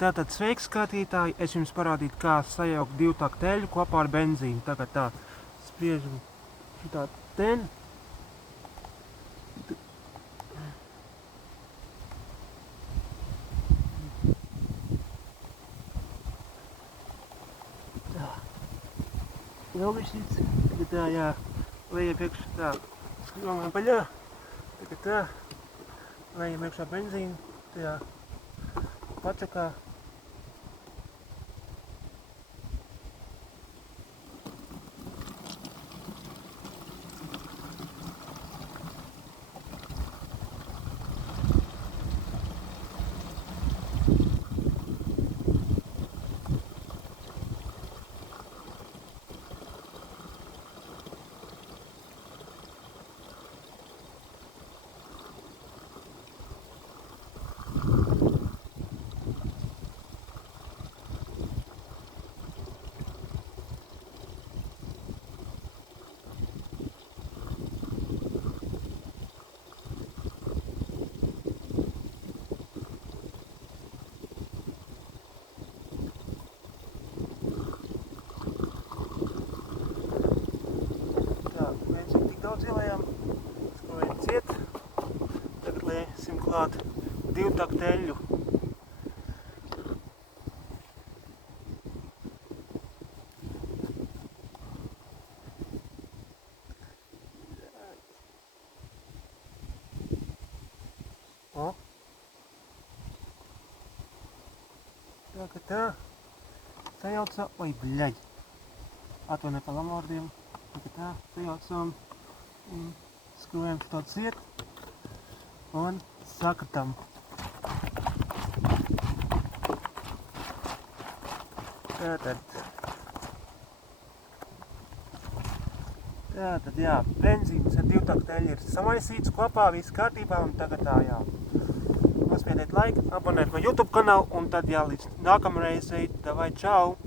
Tātad sveiks skatītāji, es jums parādītu, kā sajaukt divu taktu eļļu kopā ar benzīnu. Tagad tā, spriežam šitā ten. Tā. Vēl višķīts, tagad tā, jā, lejam iekšā tā, skrūmēm paļā. Tagad tā, lejam iekšā benzīnu, tajā pacakā. Benzīnu tik daudz ielējām, skrūvējam ciet. Tagad liesim klāt divu taktu eļļu. O. Tagad tā, sajaucam, oi, bļaļ, atvainojiet par lamvārdiem. Tagad tā, sajaucam un skrūvējam šitā ciet un sakritam. Tātad, jā, benzīns ar divu taktu eļļu ir samaisīts kopā, viss kārtībā, un tagad tā, jā. Nospiediet laiku, abonēt man YouTube kanālu, un tad, jā, līdz nākamreizei, davai, čau!